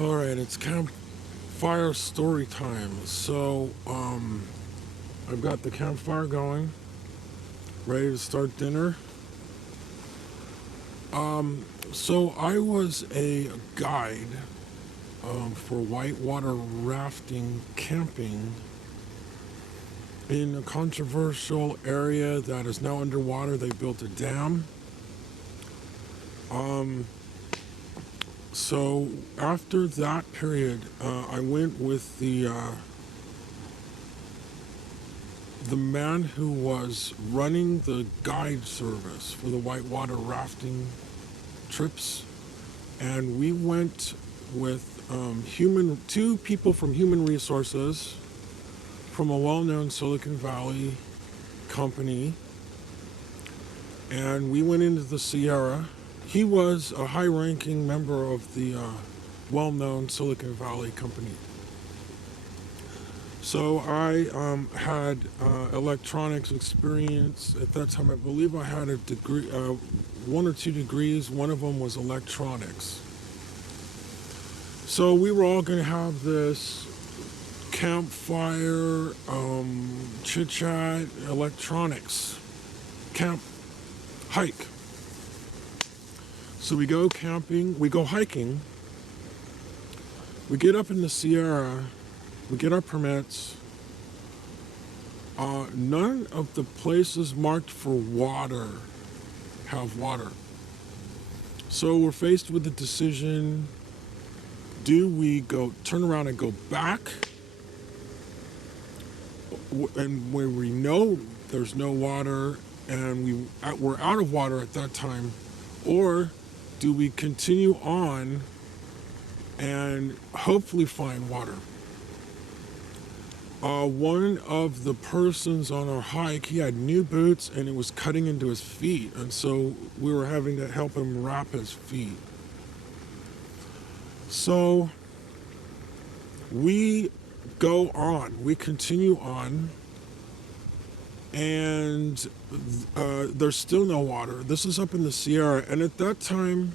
All right, it's campfire story time. I've got the campfire going, ready to start dinner. I was a guide for whitewater rafting camping in a controversial area that is now underwater. They built a dam. Um, so after that period, I went with the man who was running the guide service for the whitewater rafting trips, and we went with two people from human resources from a well-known Silicon Valley company, and we went into the Sierra. He was a high-ranking member of the well-known Silicon Valley company. So I had electronics experience at that time. I believe I had a degree, one or two degrees. One of them was electronics. So we were all going to have this campfire, chit chat, electronics, camp hike. So we go camping, we go hiking, we get up in the Sierra, we get our permits. None of the places marked for water have water. So we're faced with the decision, do we turn around and go back? And when we know there's no water and we're out of water at that time, or do we continue on and hopefully find water? One of the persons on our hike, he had new boots and it was cutting into his feet, and so we were having to help him wrap his feet. So we go on, we continue on, and there's still no water. This is up in the Sierra, and at that time,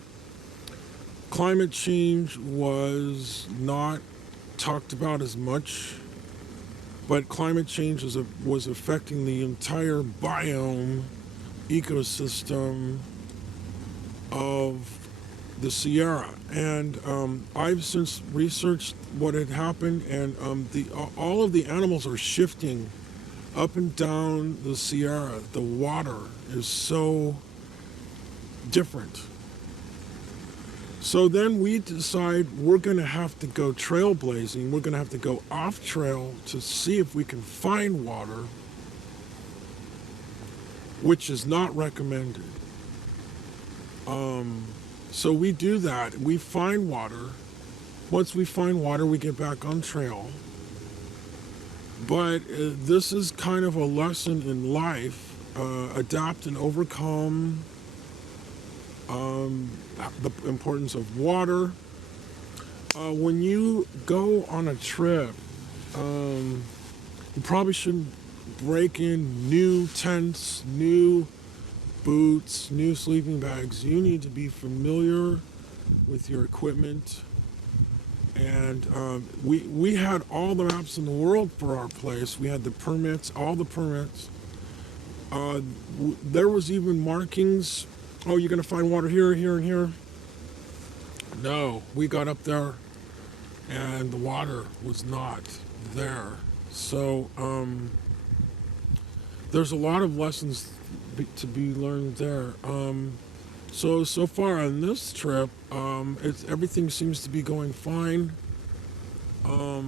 climate change was not talked about as much, but climate change was affecting the entire biome ecosystem of the Sierra. And I've since researched what had happened, and all of the animals are shifting up and down the Sierra. The water is so different. So then we decide we're going to have to go trailblazing. We're going to have to go off trail to see if we can find water, which is not recommended. So we do that. We find water. Once we find water, we get back on trail. But this is kind of a lesson in life. Adapt and overcome. The importance of water. When you go on a trip, you probably shouldn't break in new tents, new boots, new sleeping bags. You need to be familiar with your equipment. And we had all the maps in the world for our place. We had the permits, all the permits. There was even markings. Oh, you're going to find water here, here, and here? No, we got up there and the water was not there. So there's a lot of lessons to be learned there. So far on this trip, everything seems to be going fine. I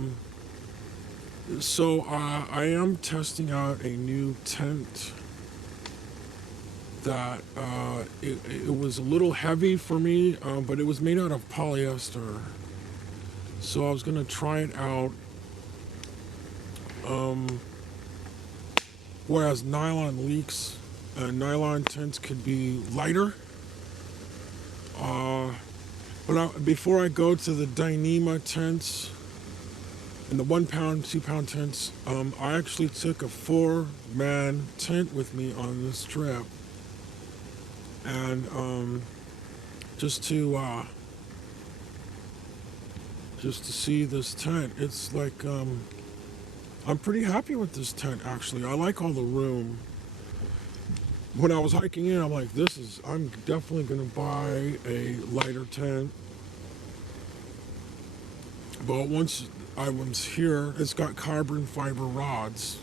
am testing out a new tent that it was a little heavy for me, but it was made out of polyester. So I was going to try it out. Whereas nylon leaks, nylon tents could be lighter. Before I go to the Dyneema tents and the 1 pound, 2 pound tents, I actually took a 4-man tent with me on this trip. And just to just to see this tent. It's like, I'm pretty happy with this tent, actually. I like all the room. When I was hiking in, I'm like, I'm definitely going to buy a lighter tent. But once I was here, it's got carbon fiber rods.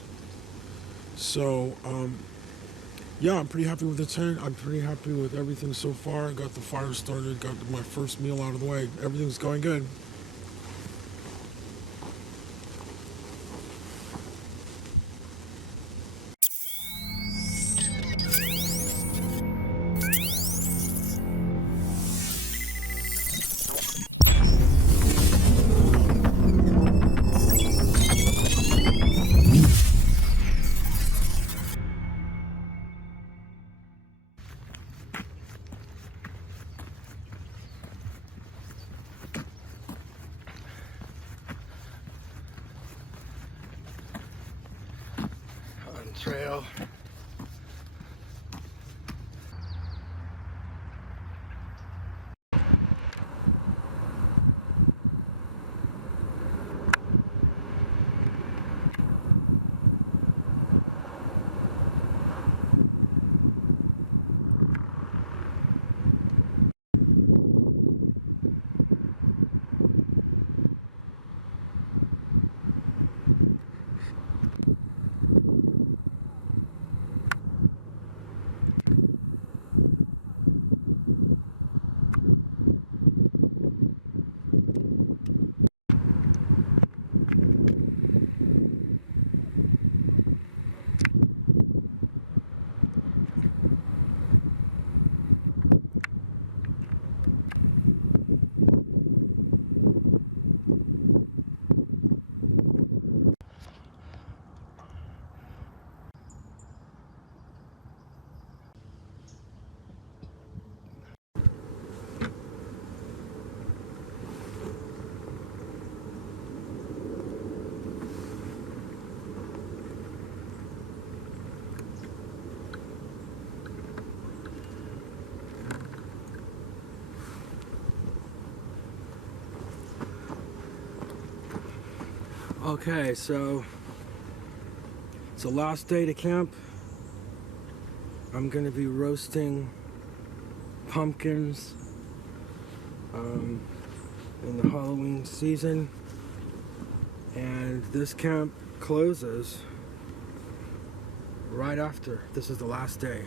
So, yeah, I'm pretty happy with the tent. I'm pretty happy with everything so far. Got the fire started, got my first meal out of the way. Everything's going good. On trail. Okay, so it's the last day to camp. I'm gonna be roasting pumpkins in the Halloween season, and this camp closes right after. This is the last day.